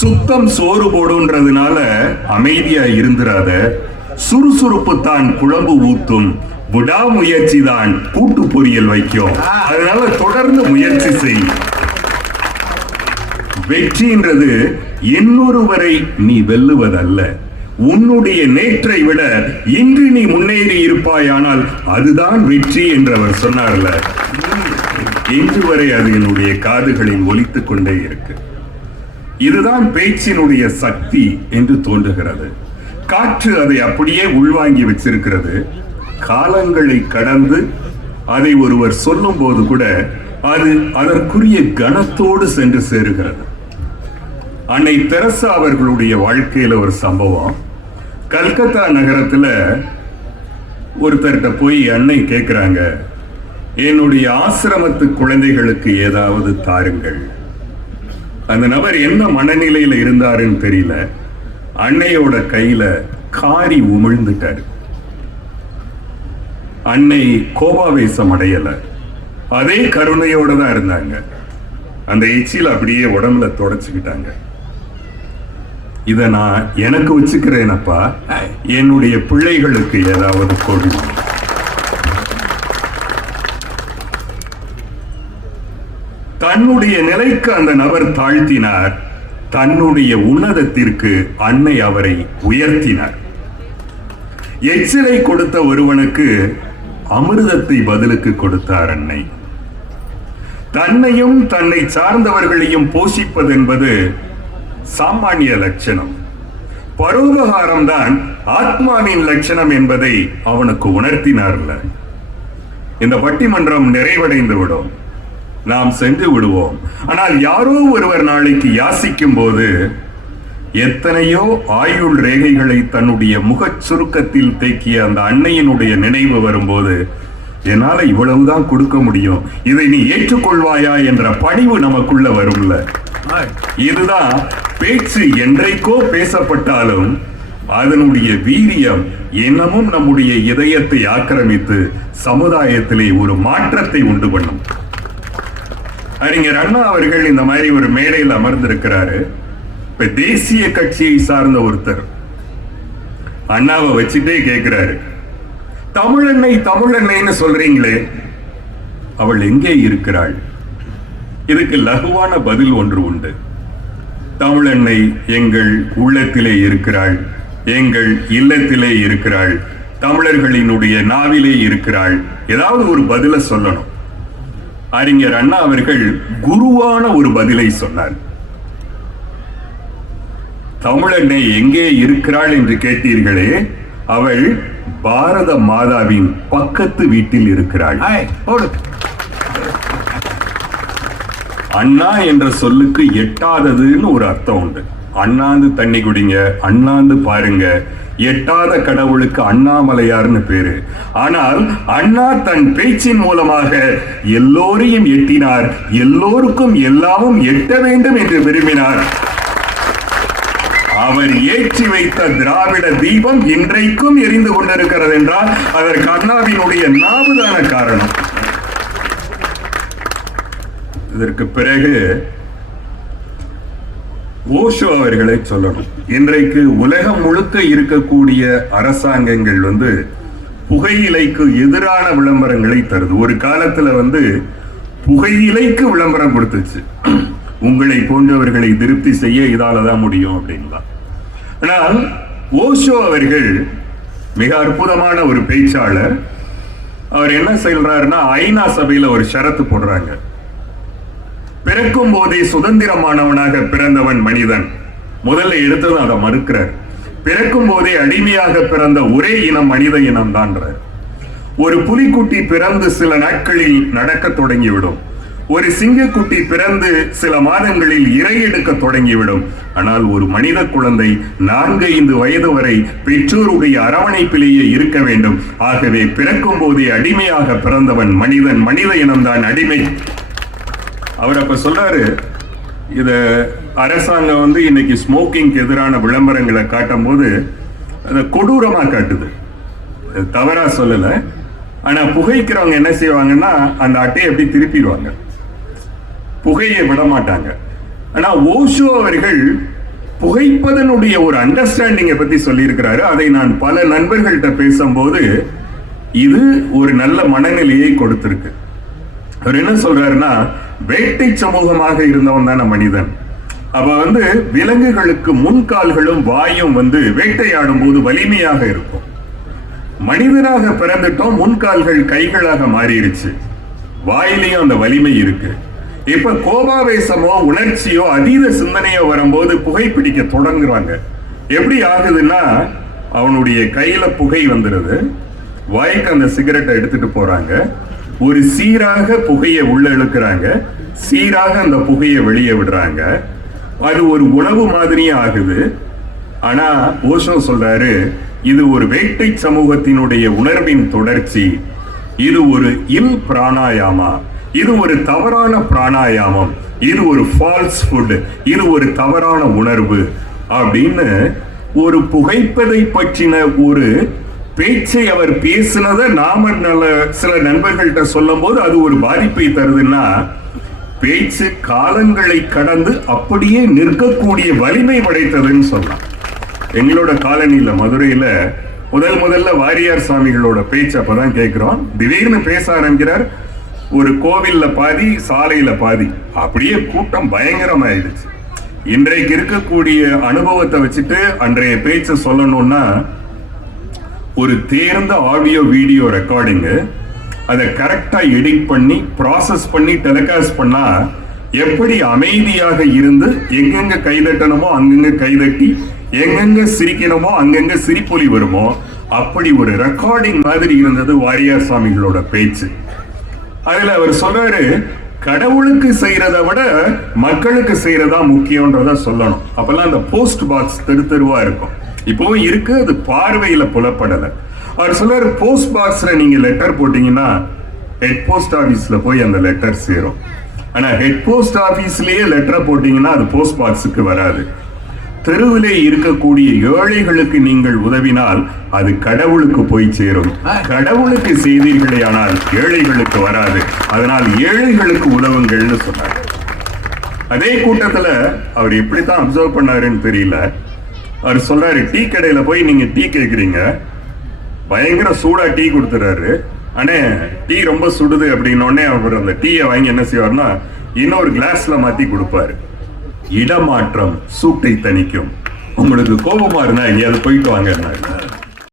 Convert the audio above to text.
சுத்தம் சோறு போடுன்றதுனால அமைதியா இருந்துராத. சுறுசுறுப்பு தான் குழம்பு ஊத்தும், விடாமுயற்சி தான் கூட்டு பொரியல் வைக்கும். அதனால தொடர்ந்து முயற்சி செய். வெற்றின்றது இன்னொருவரை நீ வெல்லுவதல்ல, உன்னுடைய நேற்றை விட இன்று நீ முன்னேறி இருப்பாயானால் அதுதான் வெற்றி என்று அவர் சொன்னார்ல. இன்று வரை அது என்னுடைய காதுகளில் ஒலித்துக் கொண்டே இருக்கு. இதுதான் பேச்சினுடைய சக்தி என்று தோன்றுகிறது. காற்று அதை அப்படியே உள்வாங்கி வச்சிருக்கிறது. காலங்களை கடந்து அதை ஒருவர் சொல்லும் போது கூட அது அதற்குரிய கனத்தோடு சென்று சேருகிறது. அன்னை தெரசா அவர்களுடைய வாழ்க்கையில ஒரு சம்பவம். கல்கத்தா நகரத்துல ஒருத்தர்கிட்ட போய் அன்னை கேட்கிறாங்க, என்னுடைய ஆசிரமத்து குழந்தைகளுக்கு ஏதாவது தாருங்கள். அந்த நபர் என்ன மனநிலையில இருந்தாருன்னு தெரியல. அன்னையோட கையில காரி உமிழ்ந்துட்டாரு. அன்னை கோபாவேசம் அடையல, அதே கருணையோட தான் இருந்தாங்க. அந்த எச்சில் அப்படியே உடம்புல தொடச்சுக்கிட்டாங்க. இத நான் எனக்கு வச்சுக்கிறேனப்பா, என்னுடைய பிள்ளைகளுக்கு ஏதாவது கொடு. தன்னுடைய நிலைக்கு அந்த நபர் தாழ்த்தினார், தன்னுடைய உன்னதத்திற்கு அன்னை அவரை உயர்த்தினார். எச்சிலை கொடுத்த ஒருவனுக்கு அமிர்தத்தை பதிலுக்கு கொடுத்தார் அன்னை. தன்னையும் தன்னை சார்ந்தவர்களையும் போஷிப்பது என்பது சாமானிய லட்சணம். பரோபகாரம் தான் ஆத்மாவின் லட்சணம் என்பதை அவனுக்கு உணர்த்தினார்ல. இந்த பட்டிமன்றம் நிறைவடைந்து விடும், நாம் சென்று விடுவோம். ஆனால் யாரோ ஒருவர் நாளைக்கு யாசிக்கும் போது எத்தனையோ ஆயுள் ரேகைகளை தன்னுடைய முகச் சுருக்கத்தில் தேக்கிய அந்த அன்னையினுடைய நினைவு வரும்போது, என்னால இவ்வளவுதான் கொடுக்க முடியும், இதை நீ ஏற்றுக்கொள்வாயா என்ற பணிவு நமக்குள்ள வரும்ல. இதுதான் பேச்சு. என்றைக்கோ பேசப்பட்டாலும் அதனுடைய வீரியம் இன்னமும் நம்முடைய இதயத்தை ஆக்கிரமித்து சமுதாயத்திலே ஒரு மாற்றத்தை உண்டு பண்ணும். அறிஞர் அண்ணா அவர்கள் இந்த மாதிரி ஒரு மேடையில் அமர்ந்திருக்கிறாரு. இப்ப தேசிய கட்சியை சார்ந்த ஒருத்தர் அண்ணாவை வச்சுட்டே கேட்கிறாரு, தமிழெண்ணை தமிழெண்ணைன்னு சொல்றீங்களே, அவள் எங்கே இருக்கிறாள்? இதுக்கு லகுவான பதில் ஒன்று உண்டு. தமிழெண்ணை எங்கள் உள்ளத்திலே இருக்கிறாள், எங்கள் இல்லத்திலே இருக்கிறாள், தமிழர்களினுடைய நாவிலே இருக்கிறாள். ஏதாவது ஒரு பதில சொல்லணும். அறிஞர் அண்ணா அவர்கள் குருவான ஒரு பதிலை சொன்னார். தமிழெண்ணை எங்கே இருக்கிறாள் என்று கேட்டீர்களே, அவள் பாரத மாதாவின் பக்கத்து வீட்டில் இருக்கிறாள். அண்ணா என்ற சொல்லுக்கு எட்டாததுன்னு ஒரு அர்த்தம் உண்டு. அண்ணாந்து தண்ணி குடிங்க, அண்ணாந்து பாருங்க. எட்டாத கடவுளுக்கு அண்ணாமலையார்னு பேரு. ஆனால் அண்ணா தன் பேச்சின் மூலமாக எல்லோரையும் எட்டினார், எல்லோருக்கும் எல்லாமும் எட்ட வேண்டும் என்று விரும்பினார். அவர் ஏற்றி வைத்த திராவிட தீபம் இன்றைக்கும் எரிந்து கொண்டிருக்கிறது என்றால் அதற்கு அண்ணாவினுடைய நாவுதான காரணம். இதற்கு பிறகு ஓஷோ அவர்களை சொல்லணும். இன்றைக்கு உலகம் முழுக்க இருக்கக்கூடிய அரசாங்கங்கள் புகையிலைக்கு எதிரான விளம்பரங்களை தருது. ஒரு காலத்துல புகையிலைக்கு விளம்பரம் கொடுத்துச்சு, உங்களை போன்றவர்களை திருப்தி செய்ய இதாலதான் முடியும் அப்படின்னா. ஆனால் ஓஷோ அவர்கள் மிக அற்புதமான ஒரு பேச்சாளர். அவர் என்ன சொல்றாருன்னா, ஐநா சபையில ஒரு ஷரத்து போடுறாங்க. பிறக்கும் போதே சுதந்திரமானவனாக பிறந்தவன் மனிதன். முதல்ல எடுத்தது அதை மறுக்கிறார். பிறக்கும் போதே அடிமையாக பிறந்த ஒரே இனம் மனித இனம் தான். ஒரு புலிக்குட்டி பிறந்து சில நாட்களில் நடக்க தொடங்கிவிடும். ஒரு சிங்கக்குட்டி பிறந்து சில மாதங்களில் இறை எடுக்க தொடங்கிவிடும். ஆனால் ஒரு மனித குழந்தை 4-5 வயது வரை பெற்றோருடைய அரவணைப்பிலேயே இருக்க வேண்டும். ஆகவே பிறக்கும் போதே அடிமையாக பிறந்தவன் மனிதன், மனித இனம்தான் அடிமை. அவர் அப்ப சொல்றாரு, இத அரசாங்கம் இன்னைக்கு ஸ்மோக்கிங்க்கு எதிரான விளம்பரங்களை காட்டும் போது அதை கொடூரமா காட்டுது. தவறா சொல்லல. ஆனா புகைக்கிறவங்க என்ன செய்வாங்கன்னா, அந்த அட்டையை எப்படி திருப்பிடுவாங்க, புகையை விட மாட்டாங்க. ஆனா ஓஷோ அவர்கள் புகைப்பதனுடைய ஒரு அண்டர்ஸ்டாண்டிங்கை பத்தி சொல்லியிருக்கிறாரு. அதை நான் பல நண்பர்கள்ட்ட பேசும்போது இது ஒரு நல்ல மனநிலையை கொடுத்திருக்கு. அவர் என்ன சொல்றாருன்னா, வேட்டை சமூகமாக இருந்தவன் தானே மனிதன். அப்ப விலங்குகளுக்கு முன்கால்களும் வாயும் வேட்டையாடும் போது வலிமையாக இருக்கும். மனிதனாக பிறந்துட்டோம், முன்கால்கள் கைகளாக மாறிடுச்சு, வாயிலையும் அந்த வலிமை இருக்கு. இப்ப கோபாவேசமோ உணர்ச்சியோ அதீத சிந்தனையோ வரும்போது புகைப்பிடிக்க தொடங்குறாங்க. எப்படி ஆகுதுன்னா, அவனுடைய கையில புகை வந்துடுது, வாய்க்கு அந்த சிகரெட்டை எடுத்துட்டு போறாங்க, ஒரு சீராக புகையை உள்ள இழுக்கிறாங்க, சீராக அந்த புகையை வெளியே விடுறாங்க. அது ஒரு உணவு மாதிரியே ஆகுது. ஆனா ஓஷோ சொல்றாரு, இது ஒரு வேட்டை சமூகத்தினுடைய உணர்வின் தொடர்ச்சி, இது ஒரு இல் பிராணாயாமா, இது ஒரு தவறான பிராணாயாமம், இது ஒரு ஃபால்ஸ் ஃபுட், இது ஒரு தவறான உணர்வு அப்படின்னு ஒரு புகைப்பதை பற்றின ஒரு பேச்சை அவர் பேசினதை நாம சில நண்பர்கள்ட்ட சொல்லும் போது அது ஒரு பாதிப்பை தருதுன்னா, பேச்சு காலங்களை கடந்து அப்படியே நிற்கக்கூடிய வலிமை படைத்ததுன்னு சொல்லலாம். எங்களோட காலனியில மதுரையில முதல்ல வாரியார் சுவாமிகளோட பேச்சு அப்பதான் கேட்கிறோம். திடீர்னு பேச ஆரம்பிக்கிறார். ஒரு கோவில்ல பாதி, சாலையில பாதி, அப்படியே கூட்டம் பயங்கரமாயிடுச்சு. இன்றைக்கு இருக்கக்கூடிய அனுபவத்தை வச்சுட்டு அன்றைய பேச்சை சொல்லணும்னா, ஒரு தேர்ந்த ஆடியோ வீடியோ ரெக்கார்டிங்கு, அதை கரெக்டா எடிட் பண்ணி ப்ராசஸ் பண்ணி டெலிகாஸ்ட் பண்ணா எப்படி அமைதியாக இருந்து எங்கெங்க கைதட்டணுமோ அங்கங்க கைதட்டி, எங்கெங்க சிரிக்கணுமோ அங்கங்க சிரிப்பொலி வருமோ அப்படி ஒரு ரெக்கார்டிங் மாதிரி இருந்தது வாரியார் சுவாமிகளோட பேச்சு. அதுல அவர் சொல்றாரு, கடவுளுக்கு செய்யறதை விட மக்களுக்கு செய்யறதா முக்கியம்ன்றத சொல்லணும். அப்பெல்லாம் அந்த போஸ்ட் பாக்ஸ் தெருவா இருக்கும், இப்பவும் இருக்கு, அது பார்வையில புலப்படலை. அவர் சொல்றாரு, போஸ்ட் பாக்ஸ்ல நீங்க லெட்டர் போட்டீங்கன்னா ஹெட் போஸ்ட் ஆபீஸ்ல போய் அந்த லெட்டர் சேரும். ஆனா ஹெட் போஸ்ட் ஆபீஸ்லயே லெட்டர் போட்டீங்கன்னா அது போஸ்ட் பாக்ஸுக்கு வராது. தெருவிலே இருக்கக்கூடிய ஏழைகளுக்கு நீங்கள் உதவினால் அது கடவுளுக்கு போய் சேரும். கடவுளுக்கு செய்தீர்களே ஆனால் ஏழைகளுக்கு வராது. அதனால் ஏழைகளுக்கு உதவுங்கள்னு சொன்னார். அதே கூட்டத்துல அவர் எப்படித்தான் அப்சர்வ் பண்ணாருன்னு தெரியல, அவர் சொல்றாரு, டீ கடையில போய் நீங்க டீ கேக்குறீங்க, பயங்கர சூடா டீ கொடுத்துறாரு. ஆனா டீ ரொம்ப சுடுது அப்படின்னோடனே அவர் அந்த டீயை வாங்கி என்ன செய்வார்னா இன்னொரு கிளாஸ்ல மாத்தி கொடுப்பாரு. இடமாற்றம் சூட்டை தணிக்கும். உங்களுக்கு கோபமா இருந்தா எங்கேயாவது போயிட்டு வாங்க.